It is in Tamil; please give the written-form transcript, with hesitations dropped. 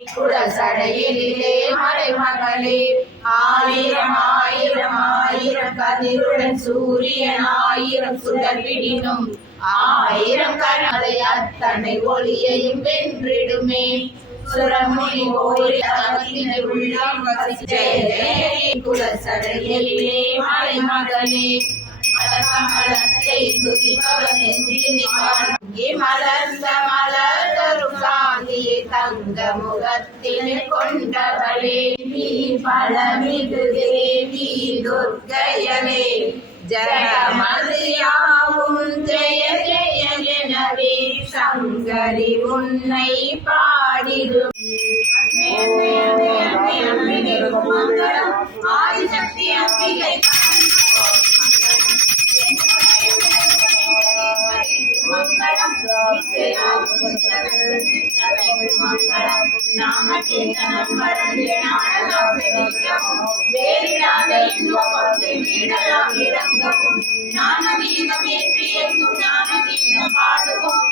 குலசடையிலே மறைமகளே ஆயிரம் ஆயிரம் ஆயிரம் கதிருடன் சூரியன் ஆயிரம் சுடர்விடினும் ஆயிரம் கனலை அத்தனை ஒளியையும் வென்றிடுமே சுரமுனி ஓரினை உள்ளம் குலசடையிலே மறைமகளே மலர்ந்த மலர்தரும் காந்தியை தங்க முகத்தில் கொண்டவளே நீ பழமிகு தேவி துர்க்கையவே ஜெயமதியாவும் ஜெய ஜெய எனவே சங்கரி உன்னை பாடிடும் ஆதிசக்தி அம்பிகை வேறிடாத இன்பத்தை வீடலாம் இறங்கவும் ஞான வீதம் ஏற்றி எங்கும் ஞான வீதம் பாடுவோம்